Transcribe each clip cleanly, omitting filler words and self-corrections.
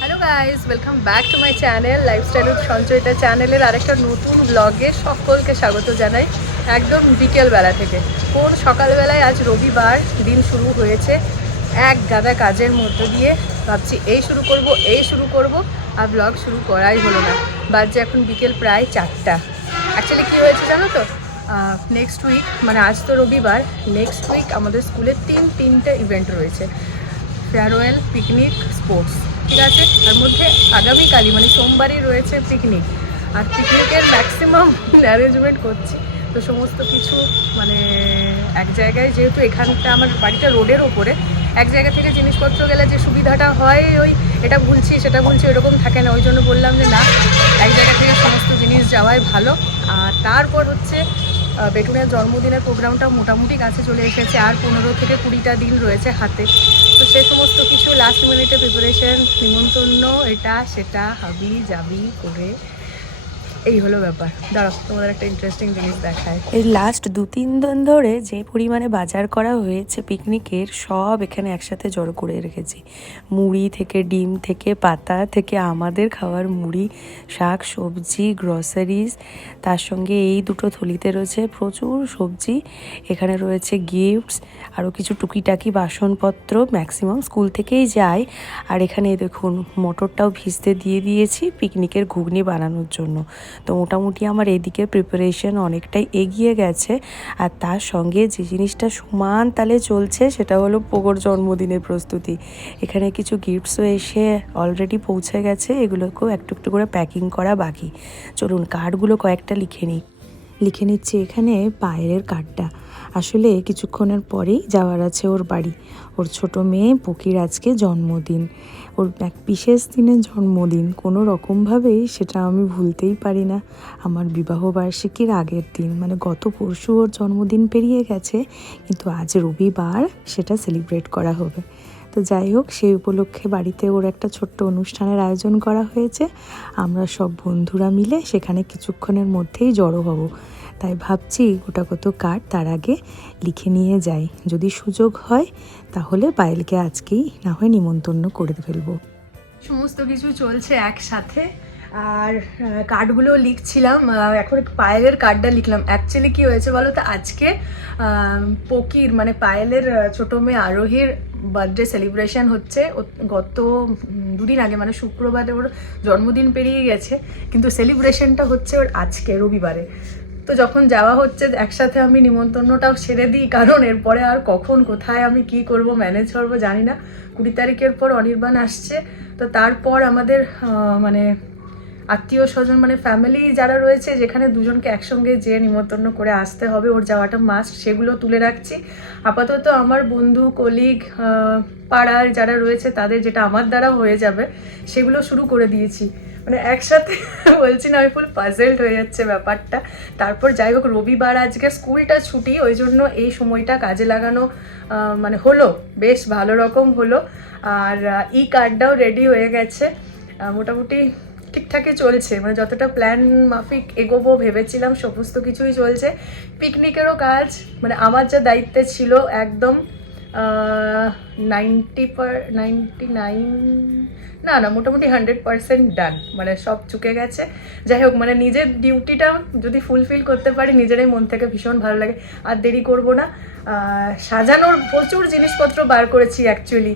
Hello guys, welcome back to my channel lifestyle with Sanchayita চ্যানেলের আরেকটা নতুন ব্লগে সকলকে স্বাগত জানাই। একদম বিকেলবেলা থেকে, কোন সকালবেলায় আজ রবিবার দিন শুরু হয়েছে এক গাদা কাজের মধ্য দিয়ে। ভাবছি এই শুরু করব আর ব্লগ শুরু করাই হলো না। বাজছে এখন বিকেল প্রায় 4টা। অ্যাকচুয়ালি কী হয়েছে জানো তো, নেক্সট উইক মানে আজ তো রবিবার, নেক্সট উইক আমাদের স্কুলে তিনটে ইভেন্ট রয়েছে। ফেয়ারওয়েল, পিকনিক, স্পোর্টস, ঠিক আছে। তার মধ্যে আগামীকালই মানে সোমবারই রয়েছে পিকনিক। আর পিকনিকের ম্যাক্সিমাম অ্যারেঞ্জমেন্ট করছি, তো সমস্ত কিছু মানে এক জায়গায়, যেহেতু এখানটা আমার বাড়িটা রোডের ওপরে, এক জায়গা থেকে জিনিসপত্র গেলে যে সুবিধাটা হয়, ওই এটা ভুলছি সেটা ভুলছি ওইরকম থাকে না। ওই জন্য বললাম যে না, এক জায়গা থেকে সমস্ত জিনিস যাওয়াই ভালো। আর তারপর হচ্ছে বেটুনের জন্মদিনের প্রোগ্রামটা মোটামুটি কাছে চলে এসেছে, আর 15 থেকে 20টা দিন রয়েছে হাতে। তো সে সমস্ত কিছু লাস্ট মিনিটে প্রিপারেশন, নিমন্ত্রণ, এটা সেটা হাবি জাবি করে এই হলো ব্যাপার। দাঁড়াও, তোমাদের একটা ইন্টারেস্টিং জিনিস দেখায়। এই লাস্ট 2-3 দিন ধরে যে পরিমাণে বাজার করা হয়েছে পিকনিকের, সব এখানে একসাথে জড়ো করে রেখেছি। মুড়ি থেকে, ডিম থেকে, পাতা থেকে, আমাদের খাওয়ার মুড়ি, শাক সবজি, গ্রসারিজ, তার সঙ্গে এই দুটো থলিতে রয়েছে প্রচুর সবজি। এখানে রয়েছে গিফটস, আরও কিছু টুকিটাকি বাসনপত্র, ম্যাক্সিমাম স্কুল থেকেই যায়। আর এখানে দেখুন মটরটাও ভিজতে দিয়ে দিয়েছি পিকনিকের ঘুগনি বানানোর জন্য। তো মোটামুটি আমার এদিকে প্রিপারেশন অনেকটাই এগিয়ে গেছে। আর তার সঙ্গে যে জিনিসটা সমান তালে চলছে সেটা হলো পোগোর জন্মদিনের প্রস্তুতি। এখানে কিছু গিফটসও এসে অলরেডি পৌঁছে গেছে, এগুলোকেও একটু একটু করে প্যাকিং করা বাকি। চলুন কার্ডগুলো কয়েকটা লিখে নিচ্ছি। এখানে পায়েলের কার্ডটা, আসলে কিছুক্ষণের পরেই যাওয়ার আছে ওর বাড়ি। ওর ছোট মেয়ে পকির আজকে জন্মদিন, ওর এক বিশেষ দিনের জন্মদিন। কোনো রকমভাবেই সেটা আমি ভুলতেই পারি না। আমার বিবাহবার্ষিকীর আগের দিন, মানে গত পরশু ওর জন্মদিন পেরিয়ে গেছে, কিন্তু আজ রবিবার সেটা সেলিব্রেট করা হবে। তো যাই হোক, সেই উপলক্ষে বাড়িতে ওর একটা ছোট্ট অনুষ্ঠানের আয়োজন করা হয়েছে। আমরা সব বন্ধুরা মিলে সেখানে কিছুক্ষণের মধ্যেই জড়ো হব। তাই ভাবছি গোটাকত কার্ড তার আগে লিখে নিয়ে যাই, যদি সুযোগ হয় তাহলে পায়েলকে আজকেই না হয় নিমন্ত্রণ করে ফেলবো। সমস্ত কিছু চলছে একসাথে, আর কার্ডগুলো লিখছিলাম। এখন পায়েলের কার্ডটা লিখলাম। অ্যাকচুয়ালি কি হয়েছে বলো তো, আজকে পকির মানে পায়েলের ছোটো মেয়ে আরোহীর বার্থডে সেলিব্রেশন হচ্ছে। গত 2 দিন আগে মানে শুক্রবারে ওর জন্মদিন পেরিয়ে গেছে, কিন্তু সেলিব্রেশনটা হচ্ছে ওর আজকে রবিবারে। তো যখন যাওয়া হচ্ছে একসাথে আমি নিমন্ত্রণটাও সেরে দিই, কারণ এরপরে আর কখন কোথায় আমি কি করব ম্যানেজ করবো জানি না। 20 তারিখের পর অনির্বাণ আসছে, তো তারপর আমাদের মানে আত্মীয় স্বজন মানে ফ্যামিলি যারা রয়েছে, যেখানে দুজনকে একসঙ্গে যে নিমন্ত্রণ করে আসতে হবে, ওর যাওয়াটা মাস্ট, সেগুলো তুলে রাখছি। আপাতত আমার বন্ধু কলিগ পাড়ার যারা রয়েছে তাদের যেটা আমার দ্বারা হয়ে যাবে সেগুলো শুরু করে দিয়েছি। মানে একসাথে বলছি না, আমি ফুল পাজেলড হয়ে যাচ্ছে ব্যাপারটা। তারপর যাই হোক, রবিবার আজকে স্কুলটা ছুটি, ওই জন্য এই সময়টা কাজে লাগানো মানে হলো, বেশ ভালো রকম হলো। আর ই কার্ডটাও রেডি হয়ে গেছে, মোটামুটি ঠিকঠাকই চলছে। মানে যতটা প্ল্যান মাফিক এগোবো ভেবেছিলাম সমস্ত কিছুই চলছে। পিকনিকেরও কাজ মানে আমার যা দায়িত্বে ছিল একদম 99 না মোটামুটি 100% ডান, মানে সব চুকে গেছে। যাই হোক, মানে নিজের ডিউটিটা যদি ফুলফিল করতে পারি নিজেরাই মন থেকে ভীষণ ভালো লাগে। আর দেরি করব না, সাজানোর প্রচুর জিনিসপত্র বার করেছি অ্যাকচুয়ালি।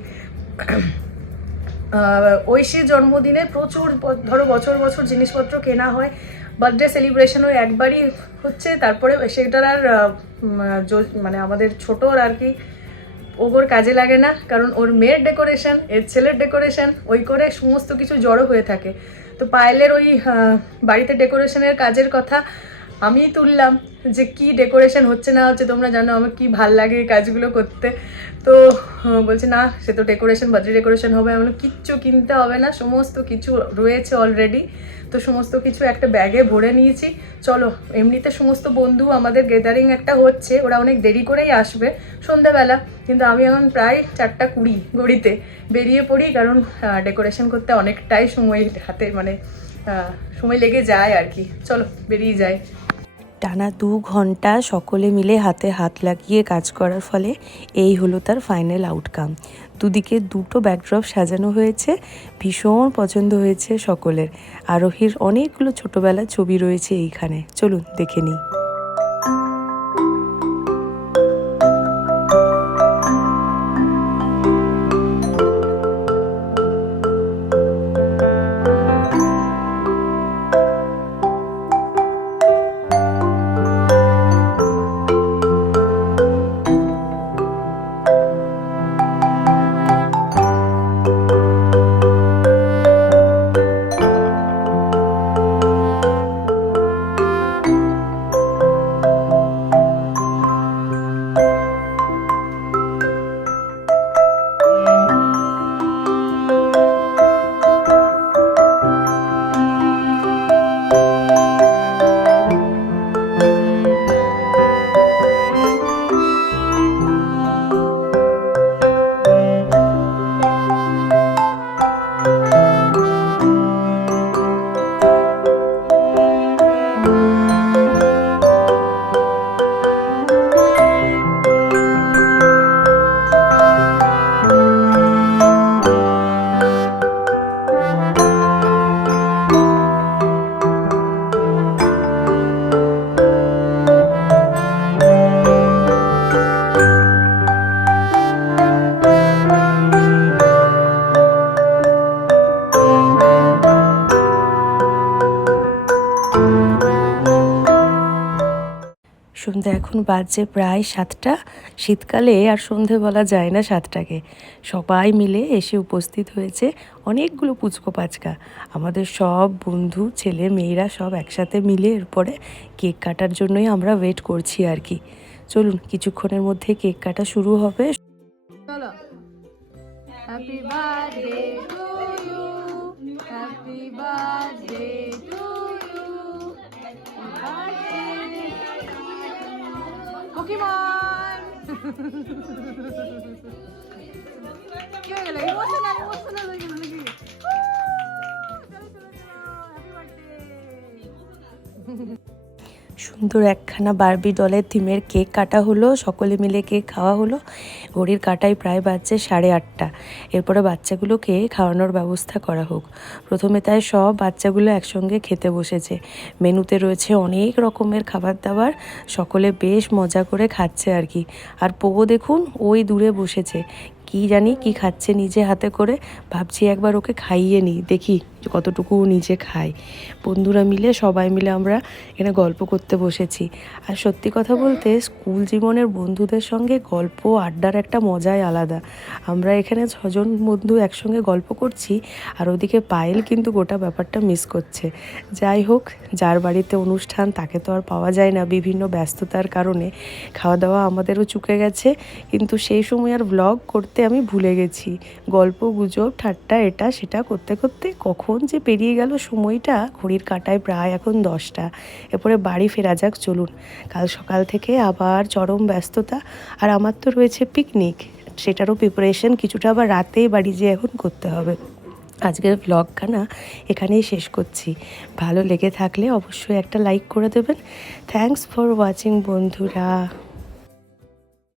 ঐশীর জন্মদিনে প্রচুর ধরো বছর বছর জিনিসপত্র কেনা হয়। বার্থডে সেলিব্রেশন ওই একবারই হচ্ছে, তারপরে সেটার আর মানে আমাদের ছোটোর আর কি ওর কাজে লাগে না, কারণ ওর মেয়ের ডেকোরেশন, এর ছেলের ডেকোরেশন, ওই করে সমস্ত কিছু জড়ো হয়ে থাকে। তো পায়েলের ওই বাড়িতে ডেকোরেশনের কাজের কথা আমিই তুললাম যে কি ডেকোরেশন হচ্ছে না হচ্ছে, তোমরা জানো আমার কি ভাল লাগে এই কাজগুলো করতে। তো বলছে না সে তো ডেকোরেশন বার্থডে ডেকোরেশন হবে, আমি কিচ্ছু কিনতে হবে না, সমস্ত কিছু রয়েছে অলরেডি। তো সমস্ত কিছু একটা ব্যাগে ভরে নিয়েছি। চলো, এমনিতে সমস্ত বন্ধু আমাদের গ্যাদারিং একটা হচ্ছে, ওরা অনেক দেরি করেই আসবে সন্ধ্যাবেলা, কিন্তু আমি এখন প্রায় 4:20 ঘড়িতে বেরিয়ে পড়ি, কারণ ডেকোরেশন করতে অনেকটাই সময় হাতে মানে সময় লেগে যায় আর কি। চলো বেরিয়ে যাই। টানা 2 ঘন্টা সকলে মিলে হাতে হাত লাগিয়ে কাজ করার ফলে এই হলো তার ফাইনাল আউটকাম। দুদিকে দুটো ব্যাকড্রপ সাজানো হয়েছে, ভীষণ পছন্দ হয়েছে সকলের। আরোহীর অনেকগুলো ছোটোবেলার ছবি রয়েছে এইখানে, চলুন দেখে নিই। সন্ধ্যা এখন বাজছে প্রায় 7টা। শীতকালে আর সন্ধে বলা যায় না 7টাকে। সবাই মিলে এসে উপস্থিত হয়েছে অনেকগুলো পুচকো পাচকা। আমাদের সব বন্ধু ছেলে মেয়েরা সব একসাথে মিলে এরপরে কেক কাটার জন্যই আমরা ওয়েট করছি আর কি। চলুন কিছুক্ষণের মধ্যে কেক কাটা শুরু হবে। চলো, happy birthday to you, happy birthday to you, Pokemon. কি হয়ে গেল? ইমোশনাল ইমোশনাল হয়ে গেল নাকি? চলো চলো চলো, হ্যাপি বার্থডে। সুন্দর একখানা বারবি ডলের থিমের কেক কাটা হলো, সকলে মিলে কেক খাওয়া হলো। ঘড়ির কাটায় প্রায় বাজছে 8:30। এরপরে বাচ্চাগুলোকে খাওয়ানোর ব্যবস্থা করা হোক। প্রথমে তাই সব বাচ্চাগুলো একসঙ্গে খেতে বসেছে। মেনুতে রয়েছে অনেক রকমের খাবার দাবার, সকলে বেশ মজা করে খাচ্ছে আর কি। আর পোগো দেখুন ওই দূরে বসেছে, কি জানি কি খাচ্ছে নিজে হাতে করে। ভাবছি একবার ওকে খাইয়ে নিই, দেখি কতটুকু নিজে খায়। বন্ধুরা মিলে সবাই মিলে আমরা এখানে গল্প করতে বসেছি। আর সত্যি কথা বলতে স্কুল জীবনের বন্ধুদের সঙ্গে গল্প আড্ডার একটা মজাই আলাদা। আমরা এখানে 6জন বন্ধু একসঙ্গে গল্প করছি, আর ওদিকে পায়েল কিন্তু গোটা ব্যাপারটা মিস করছে। যাই হোক, যার বাড়িতে অনুষ্ঠান তাকে তো আর পাওয়া যায় না বিভিন্ন ব্যস্ততার কারণে। খাওয়া দাওয়া আমাদেরও চুকে গেছে, কিন্তু সেই সময় আর ব্লগ করতে আমি ভুলে গেছি। গল্প গুজব ঠাট্টা এটা সেটা করতে করতে কখন যে পেরিয়ে গেল সময়টা। ঘড়ির কাঁটায় প্রায় এখন 10টা। এরপরে বাড়ি ফেরা যাক, চলুন। কাল সকাল থেকে আবার চরম ব্যস্ততা, আর আমার তো রয়েছে পিকনিক, সেটারও প্রিপারেশন কিছুটা আবার রাতেই বাড়ি যেয়ে এখন করতে হবে। আজকের ব্লগখানা এখানেই শেষ করছি। ভালো লেগে থাকলে অবশ্যই একটা লাইক করে দেবেন। থ্যাঙ্কস ফর ওয়াচিং বন্ধুরা।